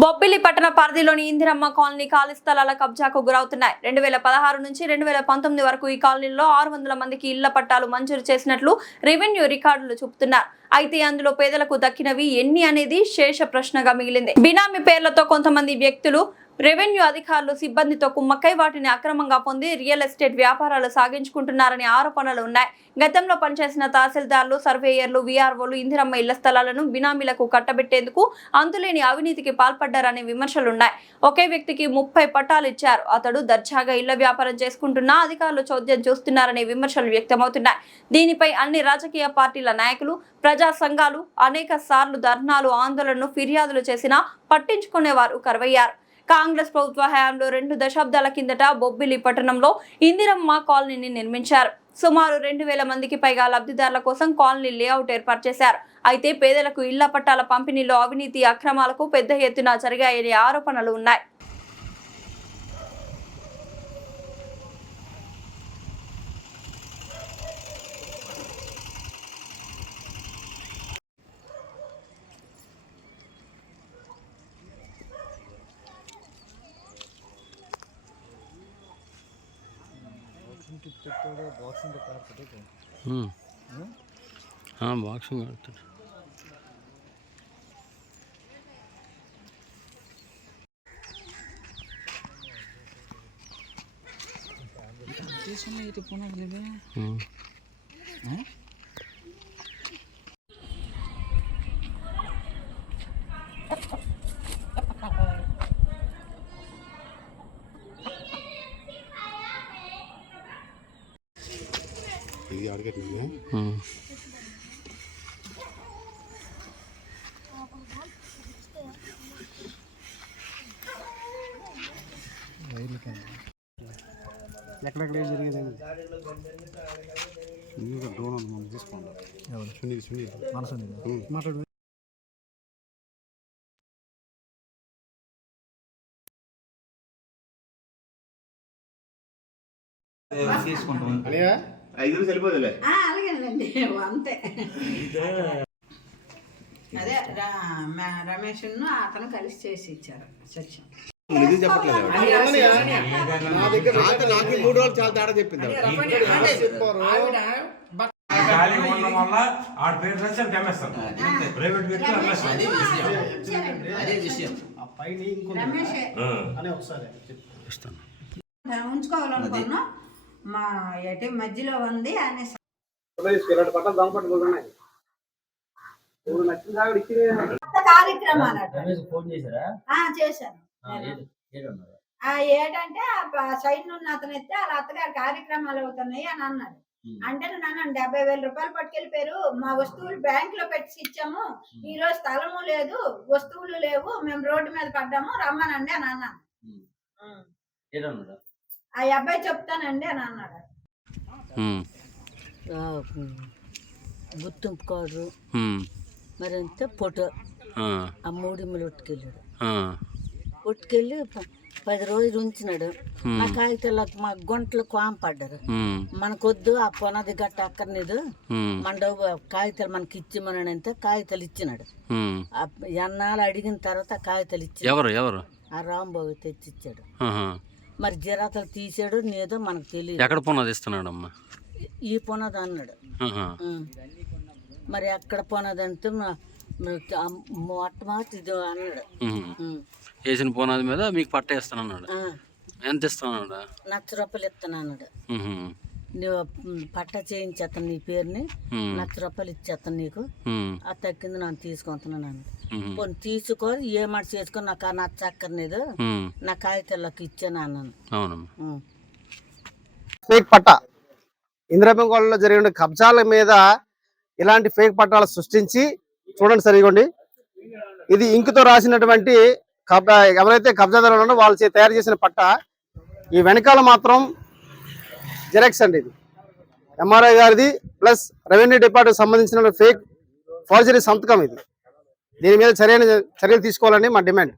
బొబ్బిలి పట్టణ పరిధిలోని ఇందిరమ్మ కాలనీ ఖాళీ స్థలాల కబ్జాకు గురవుతున్నాయి. 2016 నుంచి 2019 వరకు ఈ కాలనీలో 600 మందికి ఇళ్ల పట్టాలు మంజూరు చేసినట్లు రెవెన్యూ రికార్డులు చూపుతున్నారు. అయితే అందులో పేదలకు దక్కినవి ఎన్ని అనేది శేష ప్రశ్నగా మిగిలింది. బినామీ పేర్లతో కొంతమంది వ్యక్తులు రెవెన్యూ అధికారులు సిబ్బందితో కుమ్మక్కై వాటిని అక్రమంగా పొంది రియల్ ఎస్టేట్ వ్యాపారాలు సాగించుకుంటున్నారనే ఆరోపణలు ఉన్నాయి. గతంలో పనిచేసిన తహసీల్దార్లు, సర్వేయర్లు, వీఆర్ఓలు ఇందిరమ్మ ఇళ్ల స్థలాలను బినామీలకు కట్టబెట్టేందుకు అంతులేని అవినీతికి పాల్పడ్డారనే విమర్శలున్నాయి. ఒకే వ్యక్తికి 30 పట్టాలు ఇచ్చారు. అతడు దర్జాగా ఇళ్ల వ్యాపారం చేసుకుంటున్నా అధికారులు చోద్యం చూస్తున్నారనే విమర్శలు వ్యక్తమవుతున్నాయి. దీనిపై అన్ని రాజకీయ పార్టీల నాయకులు, ప్రజా సంఘాలు అనేక సార్లు ధర్నాలు, ఆందోళనలు, ఫిర్యాదులు చేసినా పట్టించుకునేవారు కరువయ్యారు. కాంగ్రెస్ ప్రభుత్వ హయాంలో 2 దశాబ్దాల కిందట బొబ్బిలి పట్టణంలో ఇందిరమ్మ కాలనీని నిర్మించారు. సుమారు 2000 మందికి పైగా లబ్ధిదారుల కోసం కాలనీ లేఅవుట్ ఏర్పాటు చేశారు. అయితే పేదలకు ఇళ్ల పట్టాల పంపిణీలో అవినీతి, అక్రమాలకు పెద్ద ఎత్తున జరిగాయనే ఆరోపణలు ఉన్నాయి. బాక్సింగ్ ఆడుతాడు. ఇది అడగట్లేదు. ఎక్కడెక్కడ ఏం జరిగేదండి? డ్రోన్ ఉంది, మనం తీసుకోండి. సునీల్ మాట్లాడు. సరిపోదులే. అలాగేనండి, అంతే. అదే రమేష్ అతను కలిసి చేసి ఇచ్చారు సత్యం. చెప్పట్లేదు. నాకు 3 రోజులు చాలా తేడా చెప్పింది. ఉంచుకోవాలనుకున్నా మా మధ్యలో ఉంది అని కార్యక్రమాలు చేశాను. ఏంటంటే సైడ్ ఉన్న అతను ఎత్తే వాళ్ళ అత్తగారి కార్యక్రమాలు అవుతున్నాయి అని అన్నాడు. అంటే నన్ను 70,000 రూపాయలు పట్టుకెళ్ళిపోయారు. మా వస్తువులు బ్యాంక్ లో పెట్టి ఇచ్చాము, ఈ రోజు స్థలము లేదు, వస్తువులు లేవు, మేము రోడ్డు మీద పడ్డాము, రమ్మనండి అని అన్నాను. ఆ అబ్బాయి చెప్తానండి అని అన్నాడు. గుర్తింపు కార్డు మరి అంతే ఫోటో ఆ 3 ఇమ్మలు ఒట్టుకెళ్ళి 10 రోజులు ఉంచినాడు. ఆ కాగితాలు మా గుంటలు కోంపడ్డారు. మనకొద్దు ఆ పొనది గట్ట అక్కర్లేదు, మన కాగితాలు మనకి ఇచ్చిమనంటే కాగితాలు ఇచ్చినాడు. ఎన్నాళ్ళు అడిగిన తర్వాత కాగితాలు ఇచ్చి ఎవరు ఆ రాంబాబు తెచ్చిచ్చాడు. మరి జిరాతలు తీసాడు నేదో మనకు తెలియదు. ఎక్కడ పునాది ఇస్తున్నాడమ్మా? ఈ పునాది అన్నాడు. మరి ఎక్కడ పునాది అంటే మొట్టమొదటి ఇది అన్నాడు. వేసిన పునాది మీద మీకు పట్ట ఇస్తానన్నాడు. ఎంత ఇస్తానన్నాడు? 1,00,000 రూపాయలు ఇస్తానన్నాడు. నువ్వు పట్ట చేయించేస్తాను, నీ పేరుని 1,00,000 రూపాయలు ఇచ్చేస్తాను నీకు, అది తగ్గింది నన్ను తీసుకుంటున్నాను అన్నాడు. పోనీ తీసుకో, ఏమాట చేసుకొని నాకు నచ్చక్కర్లేదు, నా కాగితాల్లోకి ఇచ్చాను అన్నాను. ఫేక్ పట్టా ఇందిరమ్మ కాలనీలో జరిగిన కబ్జాల మీద ఇలాంటి ఫేక్ పట్టాలు సృష్టించి చూడండి సరిగోండి. ఇది ఇంకుతో రాసినటువంటి ఎవరైతే కబ్జాదారులు ఉన్నారో వాళ్ళు తయారు చేసిన పట్ట. ఈ వెనకాల మాత్రం జెరాక్స్ అండి. ఇది ఎంఆర్ఐ గారిది ప్లస్ రెవెన్యూ డిపార్ట్మెంట్ సంబంధించిన ఫేక్ ఫోర్జరీ సంతకం ఇది. దీని మీద చర్యలు తీసుకోవాలని మా డిమాండ్.